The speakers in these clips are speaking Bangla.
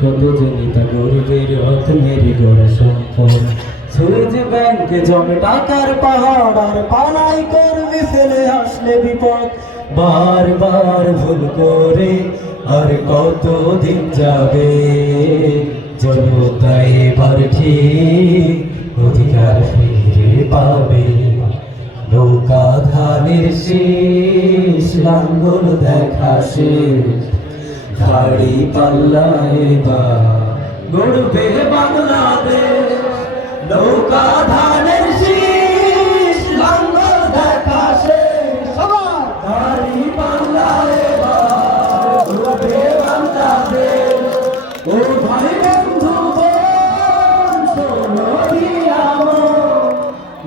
কত জনিতা গরিবের রত্নের গোড়া সম্পদ সুইজ ব্যাংকে জমে টাকার পাহাড় আর পালাই করবি ফেলে আসলে বিপদ বারবার ভুল করে আর কতদিন যাবে জনতাই এবার ঠিক অধিকার ফিরে পাবে নৌকা ধানের শেষ লাঙ্গল দেখা শেষ গাড়ি পাল্লায় বা গড়বে বাংলাদেশ নৌকা ধানের শেষ লাঙ্গল দেখা শেষ গাড়ি পাল্লায় বা গড়বে বাংলাদেশ ও ভাই বন্ধু শোনো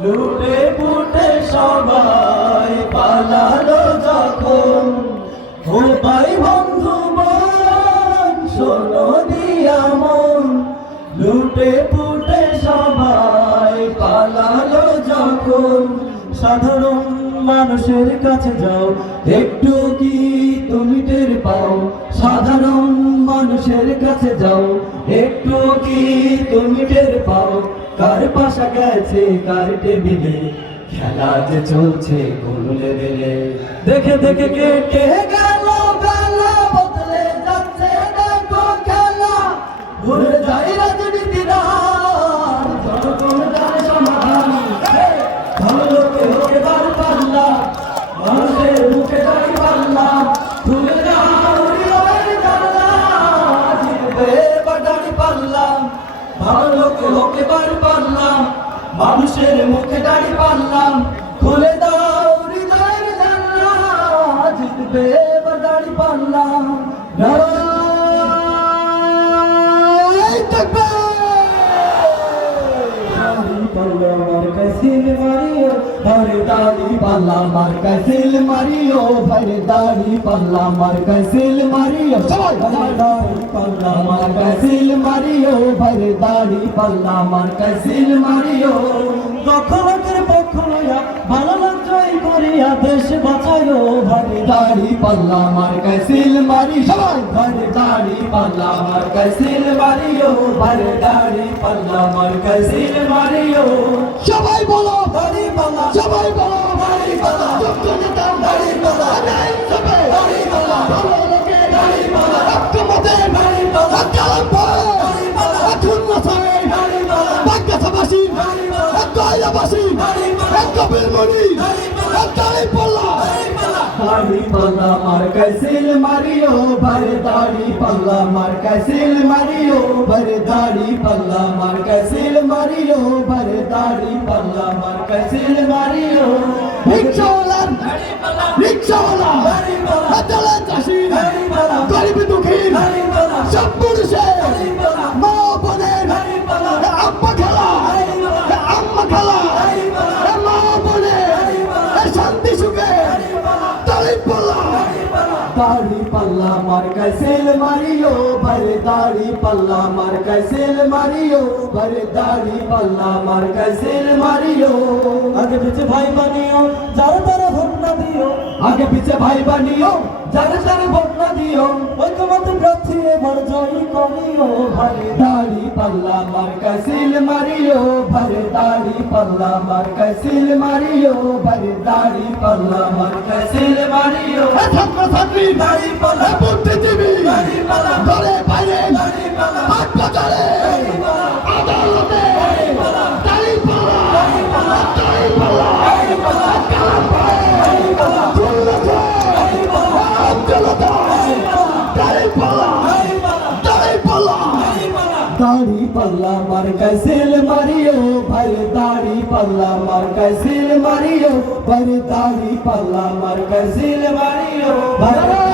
লুটে পুটে সবাই পালালো যখন ও ভাই বন্ধু শোনো দিয়া মন লুটে পুটে সবাই পালালো যখন সাধারণ মানুষের কাছে যাও একটু কি তুমি টের পাও সাধারণ মানুষের কাছে যাও একটু কি তুমি টের পাও কার পাশা গেছে কার টেবিলে খেলা যে চলছে কোন লেভেলে দেখে দেখে কেটে গেল বেলা বদলে যাচ্ছে দেখো খেলা ভুলে যাই রাজনীতিদার জনগণ জানে সমাধান ভালো লোকে হোকে বার পাল্লা মানুষের মুখে দাঁড়ি পাল্লা ভুলে যাও হৃদয়ের জানলা জিতবে এবার দাঁড়ি পাল্লা ভালো লোকে হোকে বার পাল্লা মানুষের মুখে দাঁড়ি পাল্লাম খুলে দাও হৃদয়ের জানলা জিতবে এবার দাঁড়ি পাল্লাম দাড়ি পাল্লা মার কাইসিল মারিও ভাইরে দাড়ি পাল্লা মার কাইসিল মারিও দাড়ি পাল্লা মার কাইসিল মারিও ভাইরে দাড়ি পাল্লা মার কাইসিল মারিও দখলকের পক্ষ লইয়া ভালো জয় করিয়া দেশ বাঁচাইও ভাইরে দাড়ি পাল্লা মার কাইসিল মারি সবাই ভাইরে দাড়ি পাল্লা মার কাইসিল মারিও ভাইরে দাড়ি পাল্লা মার কাইসিল মারিও সবাই বলো দাড়ি পাল্লা সবাই বলো দাড়ি পাল্লা যোগ্য নেতা দাড়ি পাল্লা নাই সবাই দাড়ি পাল্লা ভালো লোকে দাড়ি পাল্লা রক্ত মতে দাড়ি পাল্লা কালাম পড়ে দাড়ি পাল্লা খুন নসাই দাড়ি পাল্লা বাগদাসাবাসী দাড়ি পাল্লা কয়লাবাসী দাড়ি পাল্লা কবির মনি দাড়ি পাল্লা দাড়ি পাল্লা দাড়ি পাল্লা মার কাইসিল মারিও ভাইরে দাড়ি পাল্লা মার কাইসিল মারিও ভাইরে দাড়ি পাল্লা মার কাইসিল মারিও ভাইরে দাড়ি পাল্লা মার কাইসিল মারিও রিকশাওয়ালা দাড়ি পাল্লা রিকশাওয়ালা দাড়ি পাল্লা আদালত চাষি দাড়ি পাল্লা গরিব দুঃখী দাড়ি পাল্লা সব পুরুষে দাড়ি পাল্লা মা বোনের দাড়ি পাল্লা আম্মা খালা দাড়ি পাল্লা আম্মা খালা দাড়ি পাল্লা মা বোনের দাড়ি পাল্লা শান্তি সুখে দাড়ি পাল্লা দাড়ি পাল্লা দাড়ি পাল্লা মার কাইসিল মারিও ভাইরে দাড়ি পাল্লা মার কাইসিল মারিও ভাইরে দাড়ি পাল্লা মার কাইসিল মারিও আগে পিছে ভাই বানিও যারা তারা ভোট না দিও আগে পিছে ভাই বানিও যারা তারা ভোট না দিও ঐক্যমত প্রার্থী এবার জয় করিও ভাইরে দাড়ি পাল্লা মার কাইসিল মারিও ভাইরে দাড়ি পাল্লা মার কাইসিল মারিও ভাইরে দাড়ি পাল্লা মার কাইসিল মারিও ছাত্র ছাত্রী দাড়ি পাল্লা বুদ্ধিজীবী দাড়ি পাল্লা ঘরে বাইরে দাড়ি পাল্লা হাট বাজারে দাড়ি পাল্লা আদালতে দাড়ি পাল্লা দাড়ি পাল্লা দাড়ি পাল্লা দাড়ি পাল্লা দাড়ি পাল্লা কালাম পড়ে দাড়ি পাল্লা খুলনাতে দাড়ি পাল্লা আদালতে দাড়ি পাল্লা দাড়ি পাল্লা দাড়ি পাল্লা মার কাইসিল মারিও ভাইরে দাড়ি পাল্লা মার কাইসিল মারিও ভাইরে দাড়ি পাল্লা মার কাইসিল মারিও ভাইরে